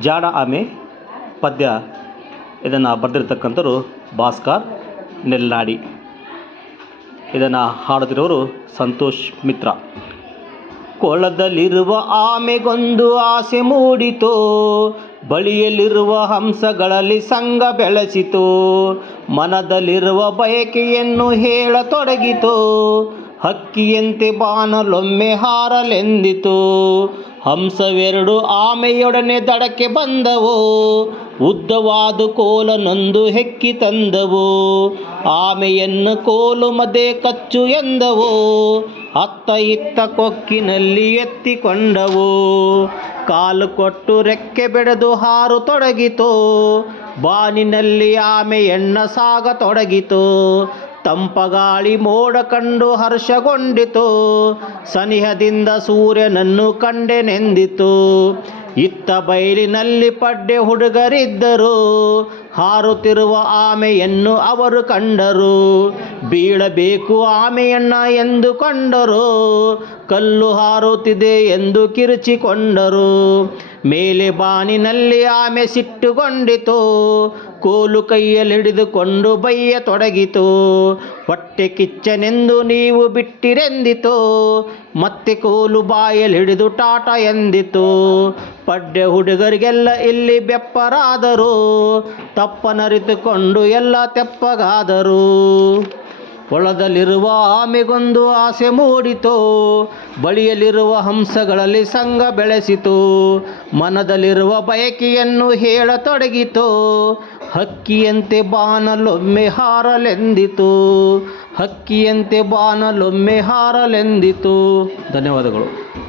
ಜಾಡ ಆಮೆ ಪದ್ಯ ಇದನ್ನು ಬರೆದಿರ್ತಕ್ಕಂಥವ್ರು ಭಾಸ್ಕರ್ ನೆಲ್ಲಾಡಿ. ಇದನ್ನು ಹಾಡುತ್ತಿರೋರು ಸಂತೋಷ್ ಮಿತ್ರ. ಕೊಳದಲ್ಲಿರುವ ಆಮೆಗೊಂದು ಆಸೆ ಮೂಡಿತು, ಬಳಿಯಲ್ಲಿರುವ ಹಂಸಗಳಲ್ಲಿ ಸಂಘ ಬೆಳೆಸಿತು, ಮನದಲ್ಲಿರುವ ಬಯಕೆಯನ್ನು ಹೇಳತೊಡಗಿತು ಹಕ್ಕಿಯಂತೆ ಬಾನಲೊಮ್ಮೆ ಹಾರಲೆಂದಿತು. ಹಂಸವೆರಡು ಆಮೆಯೊಡನೆ ದಡಕ್ಕೆ ಬಂದವು. ಉದ್ದವಾದ ಕೋಲನೊಂದು ಹೆಕ್ಕಿ ತಂದವು. ಆಮೆಯನ್ನು ಕೋಲು ಮದೆ ಕಚ್ಚು ಎಂದವು. ಅತ್ತ ಇತ್ತ ಕೊಕ್ಕಿನಲ್ಲಿ ಎತ್ತಿಕೊಂಡವು. ಕಾಲು ಕೊಟ್ಟು ರೆಕ್ಕೆ ಬೆಳೆದು ಹಾರು ತೊಡಗಿತು. ಬಾನಿನಲ್ಲಿ ಆಮೆ ಎಣ್ಣ ಸಾಗತೊಡಗಿತು. ತಂಪಗಾಳಿ ಮೋಡ ಕಂಡು ಹರ್ಷಗೊಂಡಿತು. ಸನಿಹದಿಂದ ಸೂರ್ಯನನ್ನು ಕಂಡೆನೆಂದಿತು ಇತ್ತ ಬಯಲಿನಲ್ಲಿ ಪಡ್ಡೆ ಹುಡುಗರಿದ್ದರು. ಹಾರುತ್ತಿರುವ ಆಮೆಯನ್ನು ಅವರು ಕಂಡರು. ಬೀಳಬೇಕು ಆಮೆಯನ್ನ ಎಂದುಕೊಂಡರು ಕಲ್ಲು ಹಾರುತ್ತಿದೆ ಎಂದು ಕಿರುಚಿಕೊಂಡರು. ಮೇಲೆ ಬಾನಿನಲ್ಲಿ ಆಮೆ ಸಿಟ್ಟುಗೊಂಡಿತು. ಕೋಲು ಕೈಯಲ್ಲಿ ಹಿಡಿದುಕೊಂಡು ಬೈಯ ತೊಡಗಿತು. ಹೊಟ್ಟೆ ಕಿಚ್ಚನೆಂದು ನೀವು ಬಿಟ್ಟಿರೆಂದಿತು. ಮತ್ತೆ ಕೋಲು ಬಾಯಲ್ಲಿ ಹಿಡಿದು ಟಾಟ ಎಂದಿತು. ಪಡ್ಡೆ ಹುಡುಗರಿಗೆಲ್ಲ ಇಲ್ಲಿ ಬೆಪ್ಪರಾದರು. ತಪ್ಪನರಿತುಕೊಂಡು ಎಲ್ಲ ತೆಪ್ಪಗಾದರು. ಹೊಳದಲ್ಲಿರುವ ಆಮೆಗೊಂದು ಆಸೆ ಮೂಡಿತು, ಬಳಿಯಲ್ಲಿರುವ ಹಂಸಗಳಲ್ಲಿ ಸಂಗ ಬೆಳೆಸಿತು, ಮನದಲ್ಲಿರುವ ಬಯಕೆಯನ್ನು ಹೇಳತೊಡಗಿತು, ಹಕ್ಕಿಯಂತೆ ಬಾನಲೊಮ್ಮೆ ಹಾರಲೆಂದಿತು, ಹಕ್ಕಿಯಂತೆ ಬಾನಲೊಮ್ಮೆ ಹಾರಲೆಂದಿತು. ಧನ್ಯವಾದಗಳು.